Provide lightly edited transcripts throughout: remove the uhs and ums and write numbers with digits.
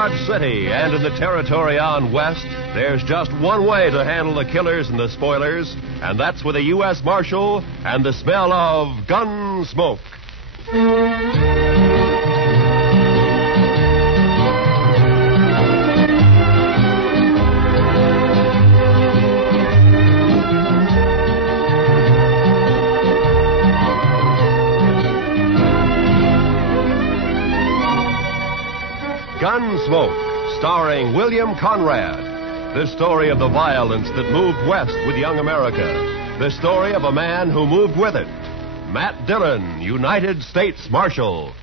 Dodge City and in the territory on west, there's just one way to handle the killers and the spoilers, and that's with a U.S. Marshal and the smell of Gunsmoke. Gunsmoke, starring William Conrad. The story of the violence that moved west with young America. The story of a man who moved with it. Matt Dillon, United States Marshal.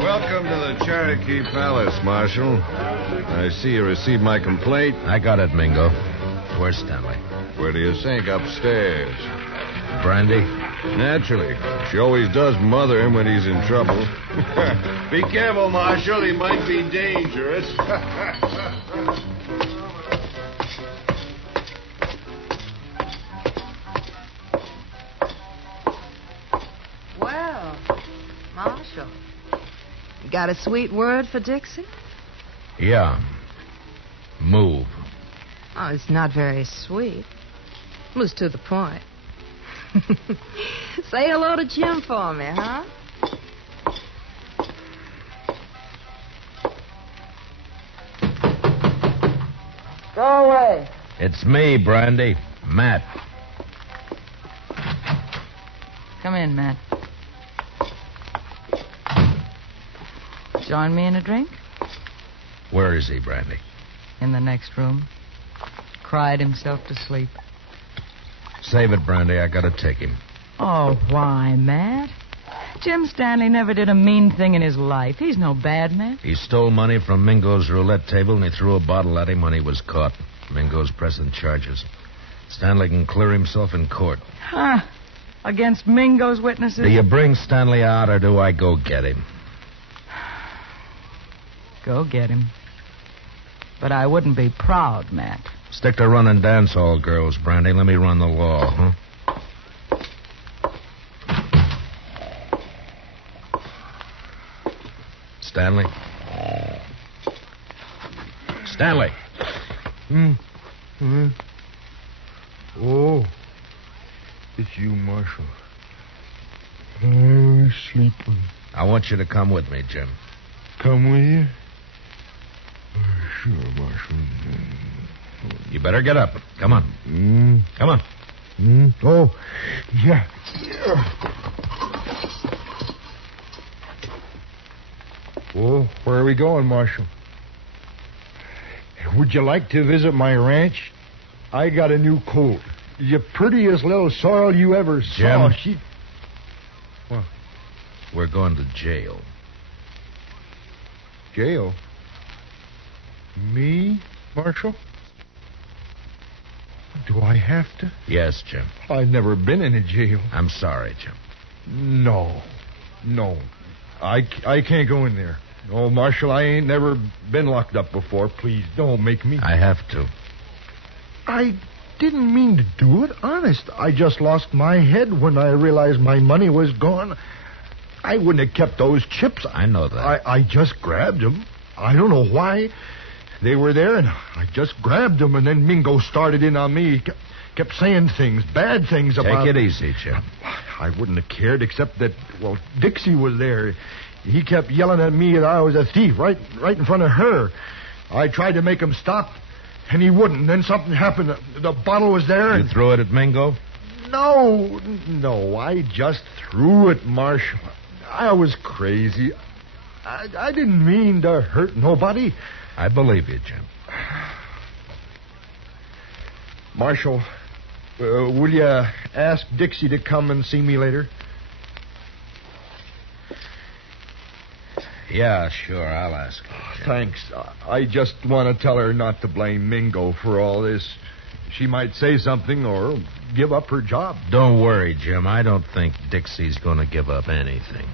Welcome to the Cherokee Palace, Marshal. I see you received my complaint. I got it, Mingo. Where's Stanley? Where do you think? Upstairs. Brandy? Naturally. She always does mother him when he's in trouble. Be careful, Marshal. He might be dangerous. Well, Marshal, you got a sweet word for Dixie? Yeah. Move. Oh, it's not very sweet. It was to the point. Say hello to Jim for me, huh? Go away. It's me, Brandy. Matt. Come in, Matt. Join me in a drink? Where is he, Brandy? In the next room. Cried himself to sleep. Save it, Brandy. I gotta take him. Oh, why, Matt? Jim Stanley never did a mean thing in his life. He's no bad man. He stole money from Mingo's roulette table, and he threw a bottle at him when he was caught. Mingo's pressing charges. Stanley can clear himself in court. Huh? Against Mingo's witnesses? Do you bring Stanley out, or do I go get him? Go get him. But I wouldn't be proud, Matt. Stick to running dance hall girls, Brandy. Let me run the law, huh? Stanley? Stanley! Oh, it's you, Marshal. I was sleeping. I want you to come with me, Jim. Come with you? Sure, Marshal. You better get up. Come on. Come on. Oh, yeah. Well, where are we going, Marshal? Would you like to visit my ranch? I got a new colt. The prettiest little sorrel you ever saw. Jim. What? We're going to jail. Jail? Me, Marshal? Do I have to? Yes, Jim. I've never been in a jail. I'm sorry, Jim. No. I can't go in there. Oh, Marshal, I ain't never been locked up before. Please, don't make me. I have to. I didn't mean to do it. Honest. I just lost my head when I realized my money was gone. I wouldn't have kept those chips. I know that. I just grabbed them. I don't know why. They were there, and I just grabbed them, and then Mingo started in on me. He kept saying things, bad things about... Take it easy, Jim. I wouldn't have cared, except that, well, Dixie was there. He kept yelling at me that I was a thief right in front of her. I tried to make him stop, and he wouldn't. Then something happened. The bottle was there. You threw it at Mingo? No, I just threw it, Marshal. I was crazy. I didn't mean to hurt nobody. I believe you, Jim. Marshal, Will you ask Dixie to come and see me later? Yeah, sure, I'll ask her. Jim. Thanks. I just want to tell her not to blame Mingo for all this. She might say something or give up her job. Don't worry, Jim. I don't think Dixie's going to give up anything.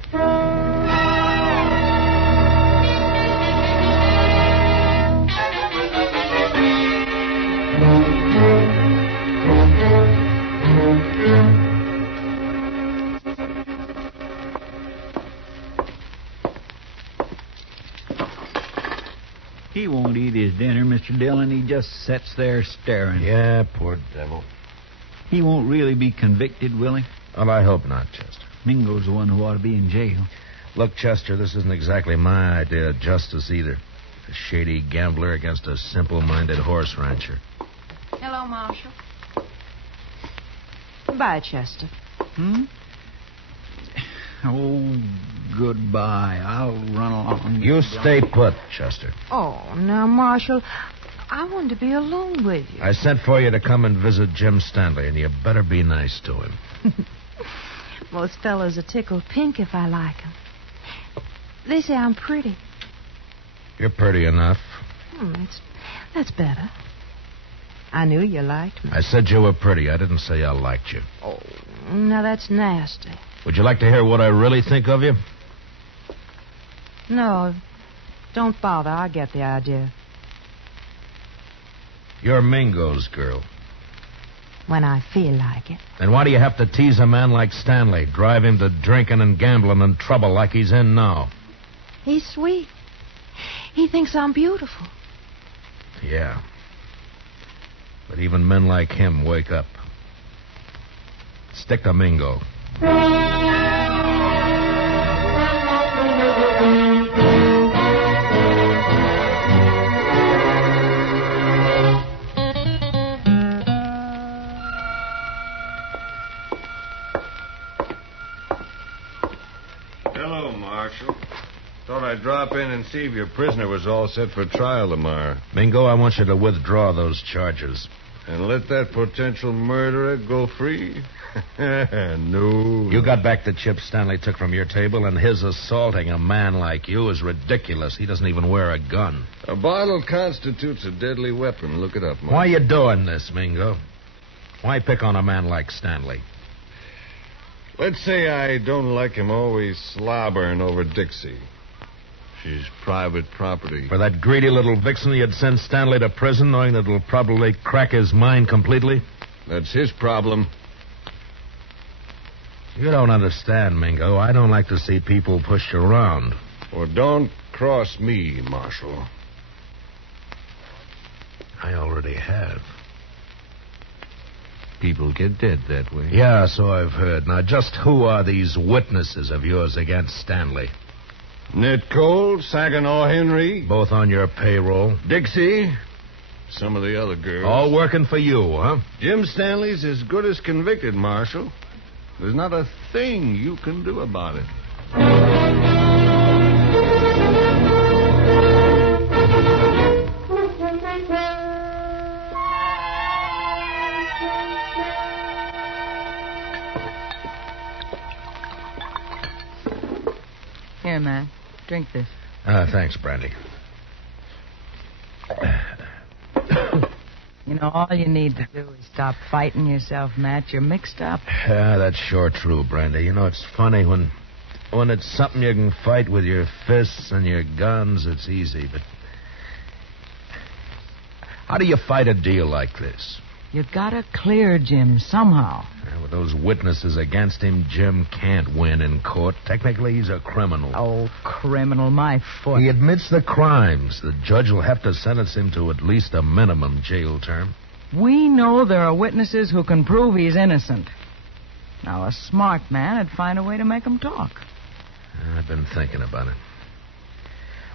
He won't eat his dinner, Mr. Dillon. He just sits there staring. Yeah, poor devil. He won't really be convicted, will he? Well, I hope not, Chester. Mingo's the one who ought to be in jail. Look, Chester, this isn't exactly my idea of justice either. A shady gambler against a simple-minded horse rancher. Hello, Marshal. Goodbye, Chester. Oh, goodbye. I'll run along. You stay put, Chester. Oh, now, Marshal, I want to be alone with you. I sent for you to come and visit Jim Stanley, and you better be nice to him. Most fellows are tickled pink if I like them. They say I'm pretty. You're pretty enough. That's better. I knew you liked me. I said you were pretty. I didn't say I liked you. Oh, now that's nasty. Would you like to hear what I really think of you? No, don't bother. I get the idea. You're Mingo's girl. When I feel like it. And why do you have to tease a man like Stanley, drive him to drinking and gambling and trouble like he's in now? He's sweet. He thinks I'm beautiful. Yeah. But even men like him wake up. Stick to Mingo. Hello, Marshal. Thought I'd drop in and see if your prisoner was all set for trial tomorrow. Mingo, I want you to withdraw those charges. And let that potential murderer go free? No. You got back the chips Stanley took from your table, and his assaulting a man like you is ridiculous. He doesn't even wear a gun. A bottle constitutes a deadly weapon. Look it up, Marshal. Why you doing this, Mingo? Why pick on a man like Stanley? Let's say I don't like him always slobbering over Dixie. She's private property. For that greedy little vixen, you'd send Stanley to prison knowing that it'll probably crack his mind completely? That's his problem. You don't understand, Mingo. I don't like to see people pushed around. Well, don't cross me, Marshal. I already have. People get dead that way. Yeah, so I've heard. Now, just who are these witnesses of yours against Stanley? Ned Cole, Saginaw Henry. Both on your payroll? Dixie. Some of the other girls. All working for you, huh? Jim Stanley's as good as convicted, Marshal. There's not a thing you can do about it. Here, man. Drink this. Thanks, Brandy. You know, all you need to do is stop fighting yourself, Matt. You're mixed up. Yeah, that's sure true, Brandy. You know, it's funny when it's something you can fight with your fists and your guns, it's easy, but how do you fight a deal like this? You gotta clear Jim somehow. Yeah, with those witnesses against him, Jim can't win in court. Technically, he's a criminal. Oh, criminal, my foot. He admits the crimes. The judge will have to sentence him to at least a minimum jail term. We know there are witnesses who can prove he's innocent. Now, a smart man would find a way to make him talk. I've been thinking about it.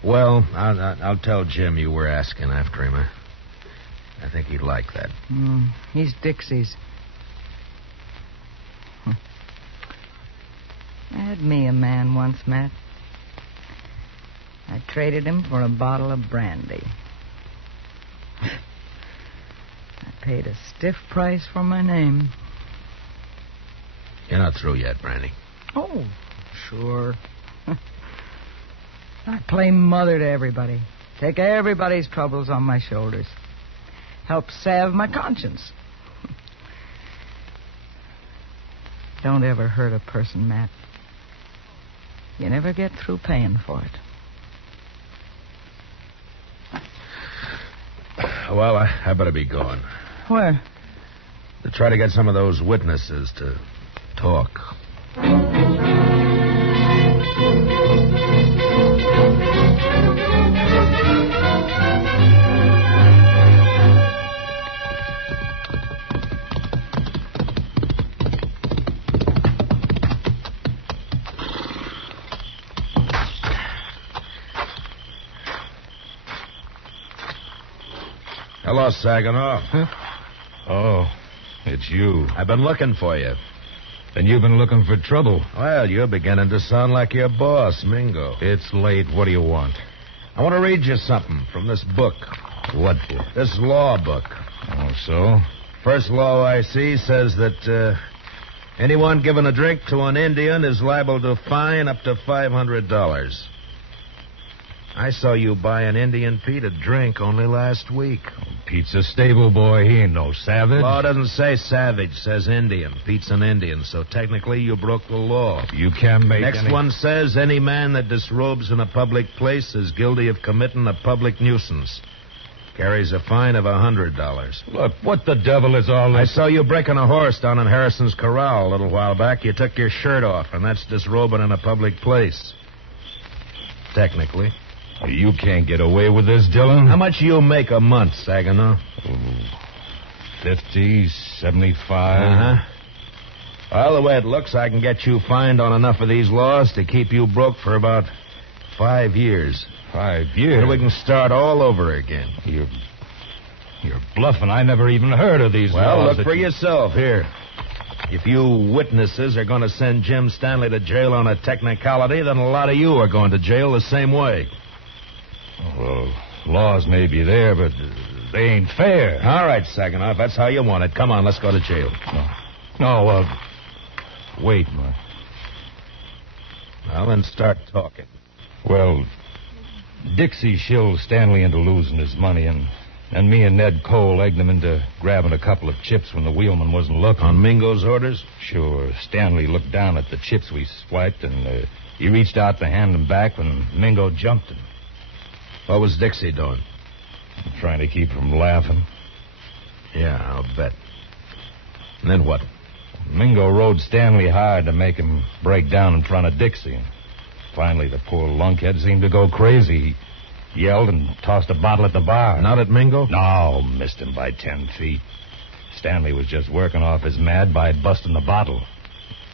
Well, I'll tell Jim you were asking after him. I think he'd like that. He's Dixie's. I had me a man once, Matt. I traded him for a bottle of brandy. I paid a stiff price for my name. You're not through yet, Brandy. Oh, sure. I play mother to everybody. Take everybody's troubles on my shoulders. Help salve my conscience. Don't ever hurt a person, Matt. You never get through paying for it. Well, I better be going. Where? To try to get some of those witnesses to talk. Hello, Saginaw. Huh? Oh, it's you. I've been looking for you. And you've been looking for trouble. Well, you're beginning to sound like your boss, Mingo. It's late. What do you want? I want to read you something from this book. What book? This law book. Oh, so? First law I see says that anyone giving a drink to an Indian is liable to fine up to $500. I saw you buy an Indian Pete a drink only last week. Pete's a stable boy. He ain't no savage. Law doesn't say savage, says Indian. Pete's an Indian, so technically you broke the law. You can't make Next one says any man that disrobes in a public place is guilty of committing a public nuisance. Carries a fine of $100. Look, what the devil is all I this? saw you breaking a horse down in Harrison's Corral a little while back. You took your shirt off, and that's disrobing in a public place. Technically. You can't get away with this, Dillon. How much you make a month, Saginaw? 50, 75. Uh-huh. Well, the way it looks, I can get you fined on enough of these laws to keep you broke for about 5 years. 5 years? And we can start all over again. You're bluffing. I never even heard of these laws. Well, look for yourself. Here. If you witnesses are going to send Jim Stanley to jail on a technicality, then a lot of you are going to jail the same way. Well, laws may be there, but they ain't fair. All right, Saginaw, if that's how you want it. Come on, let's go to jail. No, wait, man. Well, then start talking. Well, Dixie shilled Stanley into losing his money, and me and Ned Cole egged him into grabbing a couple of chips when the wheelman wasn't looking. On Mingo's orders? Sure. Stanley looked down at the chips we swiped, and he reached out to hand them back when Mingo jumped him. What was Dixie doing? Trying to keep from laughing. Yeah, I'll bet. And then what? Mingo rode Stanley hard to make him break down in front of Dixie. Finally, the poor lunkhead seemed to go crazy. He yelled and tossed a bottle at the bar. Not at Mingo? No, missed him by 10 feet. Stanley was just working off his mad by busting the bottle.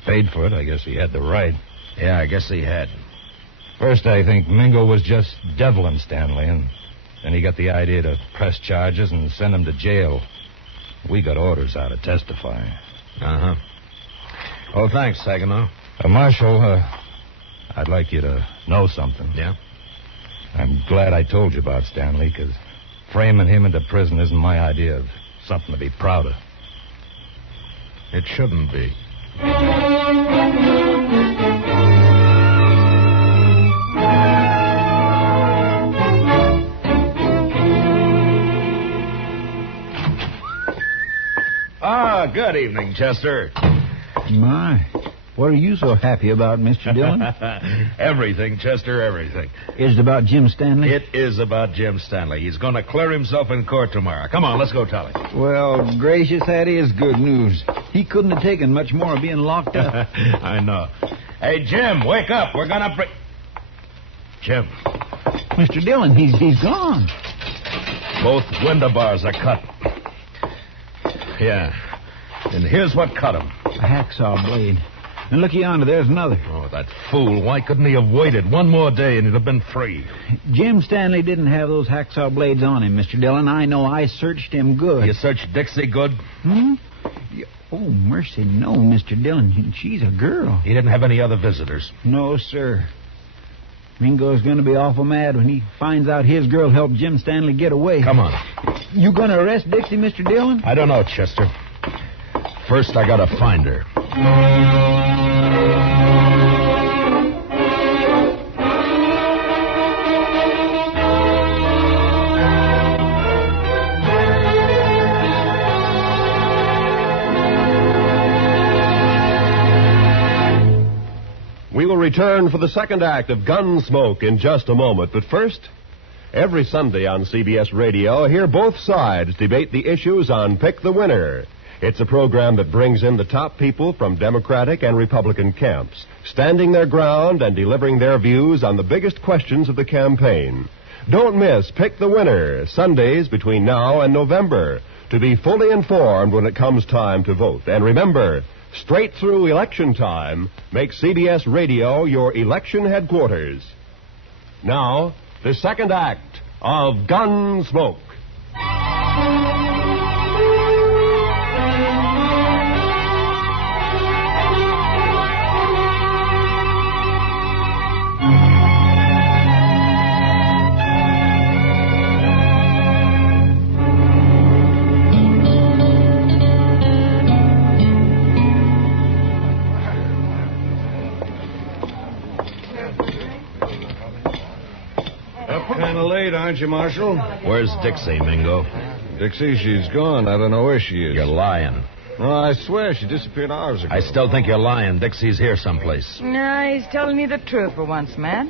Paid for it. I guess he had the right. Yeah, I guess he had. First, I think Mingo was just deviling Stanley, and then he got the idea to press charges and send him to jail. We got orders out to testify. Uh-huh. Well, thanks, Saginaw. Marshal, I'd like you to know something. Yeah? I'm glad I told you about Stanley, because framing him into prison isn't my idea of something to be proud of. It shouldn't be. Good evening, Chester. My, what are you so happy about, Mr. Dillon? Everything, Chester, everything. Is it about Jim Stanley? It is about Jim Stanley. He's going to clear himself in court tomorrow. Come on, let's go tell him. Well, gracious, that is good news. He couldn't have taken much more of being locked up. I know. Hey, Jim, wake up. We're going to Jim. Mr. Dillon, he's gone. Both window bars are cut. Yeah. And here's what cut him. A hacksaw blade. And look yonder, there's another. Oh, that fool. Why couldn't he have waited one more day and he'd have been free? Jim Stanley didn't have those hacksaw blades on him, Mr. Dillon. I know. I searched him good. You searched Dixie good? Oh, mercy, no, Mr. Dillon. She's a girl. He didn't have any other visitors? No, sir. Mingo's going to be awful mad when he finds out his girl helped Jim Stanley get away. Come on. You going to arrest Dixie, Mr. Dillon? I don't know, Chester. First, I gotta find her. We will return for the second act of Gunsmoke in just a moment. But first, every Sunday on CBS Radio, hear both sides debate the issues on Pick the Winner. It's a program that brings in the top people from Democratic and Republican camps, standing their ground and delivering their views on the biggest questions of the campaign. Don't miss Pick the Winner, Sundays between now and November, to be fully informed when it comes time to vote. And remember, straight through election time, make CBS Radio your election headquarters. Now, the second act of Gunsmoke. Kind of late, aren't you, Marshal? Where's Dixie, Mingo? Dixie, she's gone. I don't know where she is. You're lying. No, I swear she disappeared hours ago. I still think you're lying. Dixie's here someplace. No, he's telling me the truth for once, Matt.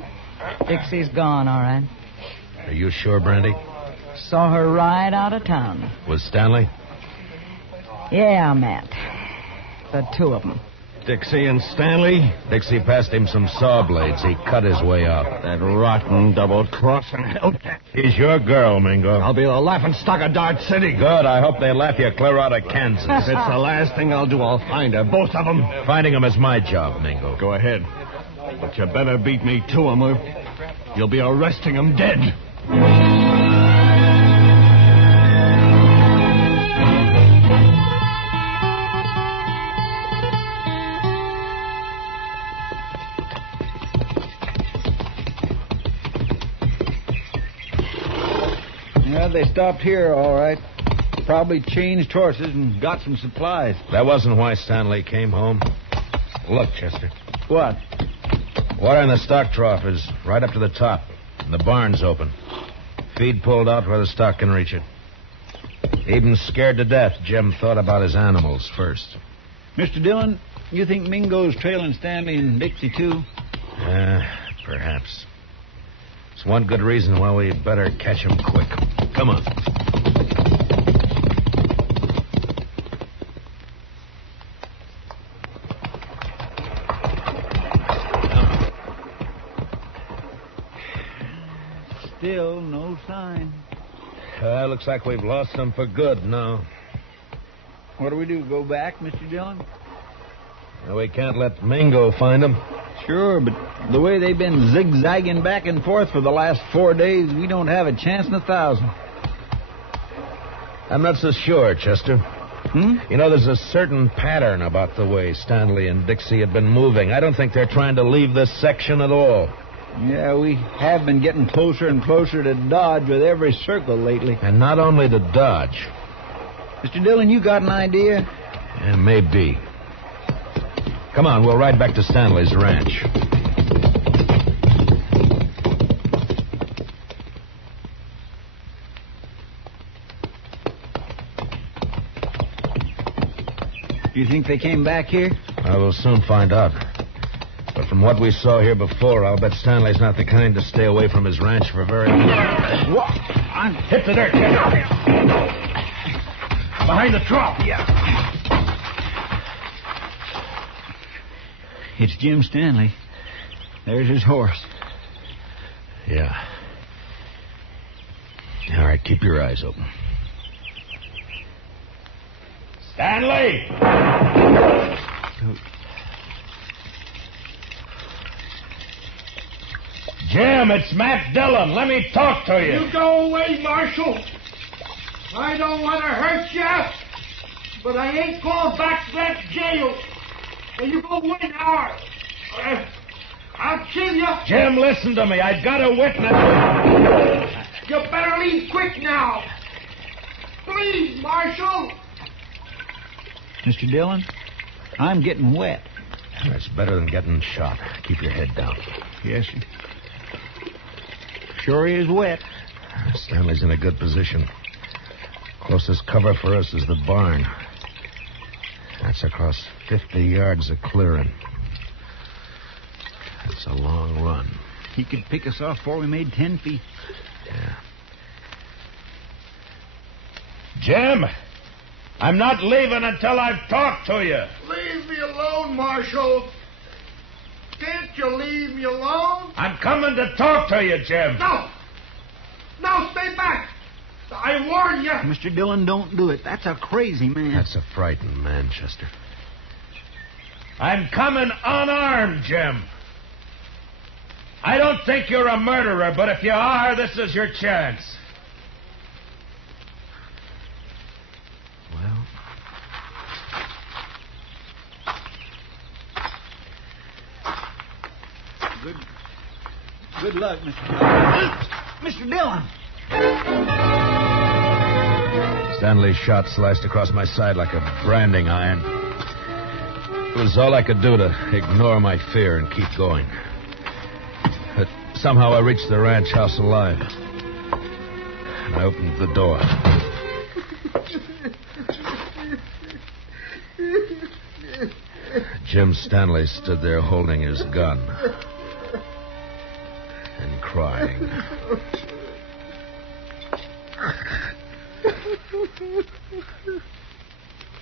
Dixie's gone, all right. Are you sure, Brandy? Saw her ride out of town. With Stanley? Yeah, Matt. The two of them. Dixie and Stanley? Dixie passed him some saw blades. He cut his way out. That rotten double-crossing hellcat. She's your girl, Mingo. I'll be the laughing stock of Dart City. Good. I hope they laugh you clear out of Kansas. If it's the last thing I'll do, I'll find her. Both of them. Finding them is my job, Mingo. Go ahead. But you better beat me to them, or you'll be arresting them dead. Yeah, they stopped here, all right. Probably changed horses and got some supplies. That wasn't why Stanley came home. Look, Chester. What? Water in the stock trough is right up to the top. And the barn's open. Feed pulled out where the stock can reach it. Even scared to death, Jim thought about his animals first. Mr. Dillon, you think Mingo's trailing Stanley and Dixie, too? Perhaps. It's one good reason why we better catch him quick. Come on. Still no sign. Looks like we've lost them for good now. What do we do, go back, Mr. Dillon? Well, we can't let Mingo find them. Sure, but the way they've been zigzagging back and forth for the last 4 days, we don't have a chance in 1,000. I'm not so sure, Chester. You know, there's a certain pattern about the way Stanley and Dixie have been moving. I don't think they're trying to leave this section at all. Yeah, we have been getting closer and closer to Dodge with every circle lately. And not only to Dodge. Mr. Dillon, you got an idea? Yeah, maybe. Come on, we'll ride back to Stanley's ranch. Do you think they came back here? I will soon find out. But from what we saw here before, I'll bet Stanley's not the kind to stay away from his ranch for very long. What? Hit the dirt, behind the trough. Yeah. It's Jim Stanley. There's his horse. Yeah. All right, keep your eyes open. Stanley! Jim, it's Matt Dillon. Let me talk to you. You go away, Marshal. I don't want to hurt you, but I ain't going back to that jail. And you go away now. I'll kill you. Jim, listen to me. I've got a witness. You better leave quick now. Please, Marshal. Mr. Dillon, I'm getting wet. That's better than getting shot. Keep your head down. Yes, sir. Sure is wet. Stanley's in a good position. Closest cover for us is the barn. That's across 50 yards of clearing. That's a long run. He could pick us off before we made 10 feet. Yeah. Jim, I'm not leaving until I've talked to you. Leave me alone, Marshal. Can't you leave me alone? I'm coming to talk to you, Jim. No. No, stay back. I warn you. Mr. Dillon, don't do it. That's a crazy man. That's a frightened man, Chester. I'm coming unarmed, Jim. I don't think you're a murderer, but if you are, this is your chance. Well, Good luck, Mr. Dillon. Mr. Dillon! Stanley's shot sliced across my side like a branding iron. It was all I could do to ignore my fear and keep going. But somehow I reached the ranch house alive. And I opened the door. Jim Stanley stood there holding his gun. And crying.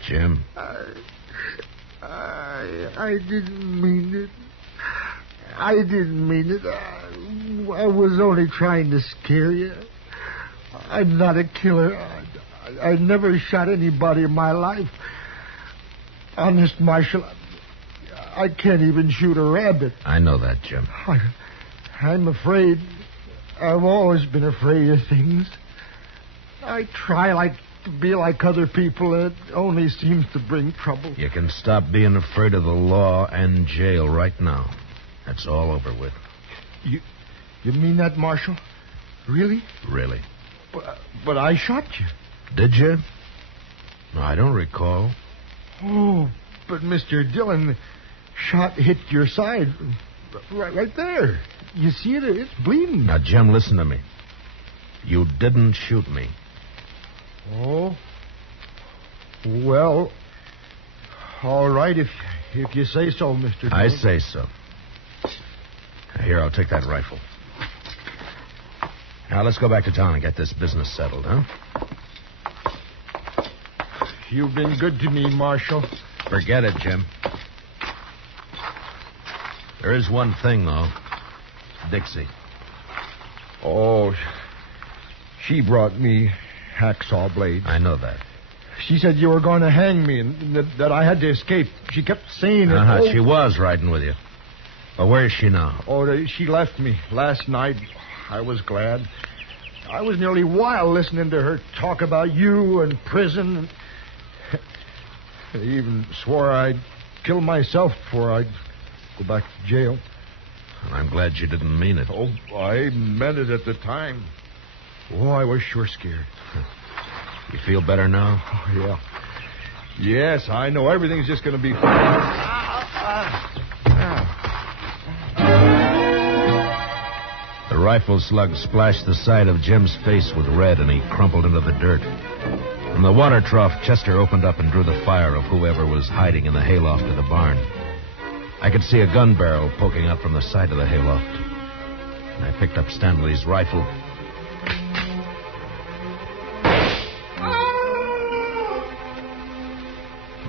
Jim? I didn't mean it. I didn't mean it. I was only trying to scare you. I'm not a killer. I never shot anybody in my life. Honest, Marshal, I can't even shoot a rabbit. I know that, Jim. I'm afraid. I've always been afraid of things. I try to be like other people, and it only seems to bring trouble. You can stop being afraid of the law and jail right now. That's all over with. You mean that, Marshal? Really? Really. But I shot you. Did you? No, I don't recall. Oh, but Mr. Dillon, shot hit your side. Right there. You see it? It's bleeding. Now, Jim, listen to me. You didn't shoot me. Oh. Well, all right, if you say so, Mr. Dillon. I say so. Here, I'll take that rifle. Now, let's go back to town and get this business settled, huh? You've been good to me, Marshal. Forget it, Jim. There is one thing, though. Dixie. Oh, she brought me hacksaw blades. I know that. She said you were going to hang me and that I had to escape. She kept saying it. Uh-huh. Oh. She was riding with you. But where is she now? Oh, she left me last night. I was glad. I was nearly wild listening to her talk about you and prison. I even swore I'd kill myself before I'd go back to jail. I'm glad you didn't mean it. Oh, I meant it at the time. Oh, I was sure scared. You feel better now? Oh, yeah. Yes, I know. Everything's just going to be fine. The rifle slug splashed the side of Jim's face with red, and he crumpled into the dirt. From the water trough, Chester opened up and drew the fire of whoever was hiding in the hayloft of the barn. I could see a gun barrel poking out from the side of the hayloft. And I picked up Stanley's rifle.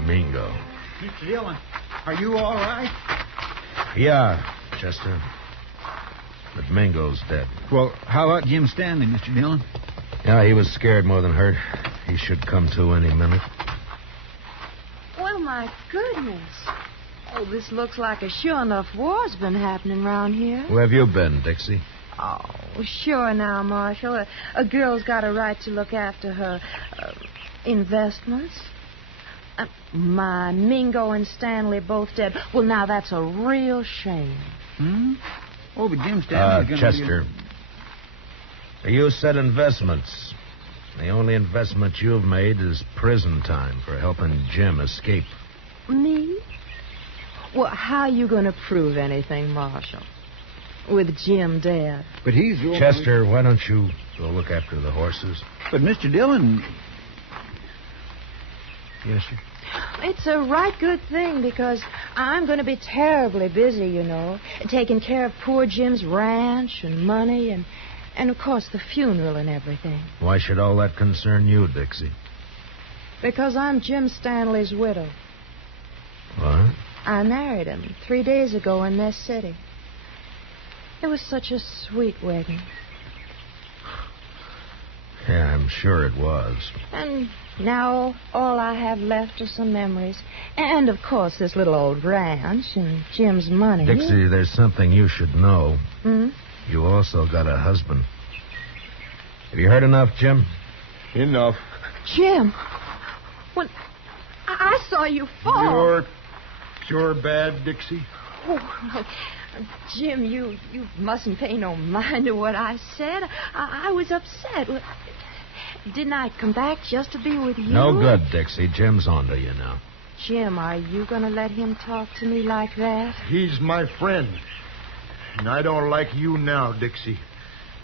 Mingo. Mr. Dillon, are you all right? Yeah, Chester. But Mingo's dead. Well, how about Jim Stanley, Mr. Dillon? Yeah, he was scared more than hurt. He should come to any minute. Well, my goodness. Oh, this looks like a sure enough war's been happening around here. Where have you been, Dixie? Oh, sure now, Marshal. A girl's got a right to look after her investments. My Mingo and Stanley both dead. Well, now that's a real shame. Oh, but Jim Stanley's going to Chester. You said investments. The only investment you've made is prison time for helping Jim escape. Me? Well, how are you going to prove anything, Marshal? With Jim dead. But he's... Chester, why don't you go look after the horses? But Mr. Dillon... Yes, sir. It's a right good thing because I'm going to be terribly busy, you know, taking care of poor Jim's ranch and money and of course, the funeral and everything. Why should all that concern you, Dixie? Because I'm Jim Stanley's widow. What? I married him 3 days ago in this city. It was such a sweet wedding. Yeah, I'm sure it was. And now all I have left are some memories. And, of course, this little old ranch and Jim's money. Dixie, there's something you should know. Hmm? You also got a husband. Have you heard enough, Jim? Enough. Jim! When I saw you fall... You're bad, Dixie. Oh, Jim, you mustn't pay no mind to what I said. I was upset. Didn't I come back just to be with you? No good, Dixie. Jim's on to you now. Jim, are you going to let him talk to me like that? He's my friend. And I don't like you now, Dixie.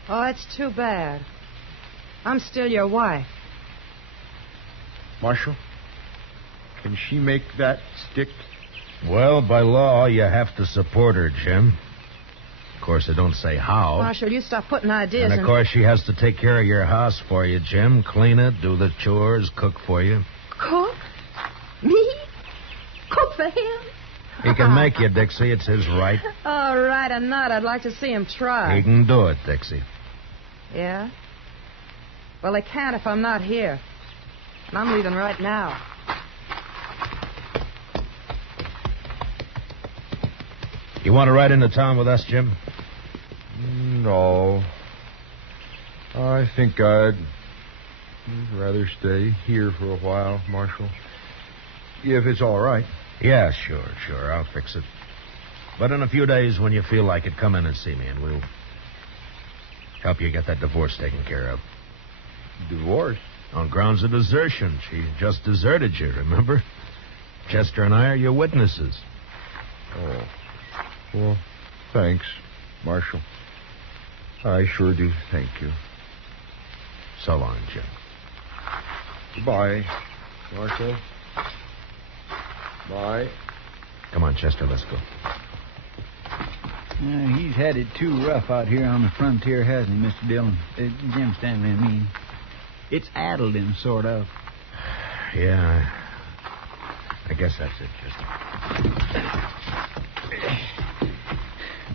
Oh, it's too bad. I'm still your wife. Marshal, can she make that stick? Well, by law, you have to support her, Jim. Of course, they don't say how. Marshal, you stop putting ideas And, of course, she has to take care of your house for you, Jim. Clean it, do the chores, cook for you. Cook? Me? Cook for him? He can make you, Dixie. It's his right. All right, or not. I'd like to see him try. He can do it, Dixie. Yeah? Well, they can't if I'm not here. And I'm leaving right now. You want to ride into town with us, Jim? No. I think I'd rather stay here for a while, Marshal. If it's all right. Yeah, sure. I'll fix it. But in a few days, when you feel like it, come in and see me, and we'll help you get that divorce taken care of. Divorce? On grounds of desertion. She just deserted you, remember? Chester and I are your witnesses. Oh. Well, thanks, Marshal. I sure do thank you. So long, Jim. Goodbye, Marshal. Bye. Come on, Chester, let's go. He's had it too rough out here on the frontier, hasn't he, Mr. Dillon? Jim Stanley, I mean. It's addled him, sort of. Yeah, I guess that's it, Chester.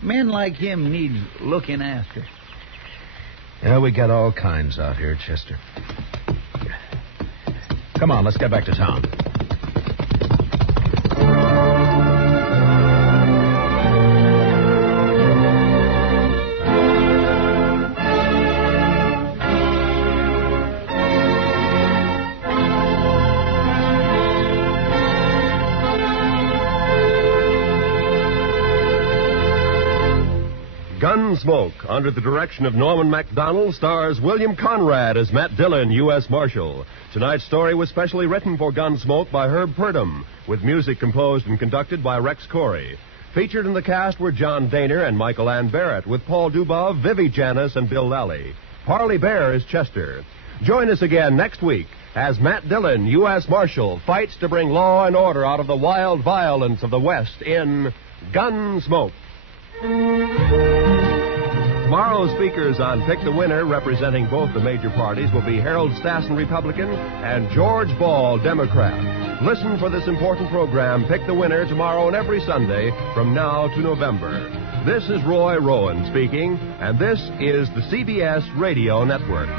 Men like him need looking after. Yeah, we got all kinds out here, Chester. Come on, let's get back to town. Gunsmoke, under the direction of Norman MacDonald, stars William Conrad as Matt Dillon, U.S. Marshal. Tonight's story was specially written for Gunsmoke by Herb Purdom, with music composed and conducted by Rex Corey. Featured in the cast were John Daner and Michael Ann Barrett, with Paul Dubov, Vivi Janis, and Bill Lally. Parley Bear is Chester. Join us again next week as Matt Dillon, U.S. Marshal, fights to bring law and order out of the wild violence of the West in Gunsmoke. Tomorrow's speakers on Pick the Winner, representing both the major parties, will be Harold Stassen, Republican, and George Ball, Democrat. Listen for this important program, Pick the Winner, tomorrow and every Sunday from now to November. This is Roy Rowan speaking, and this is the CBS Radio Network.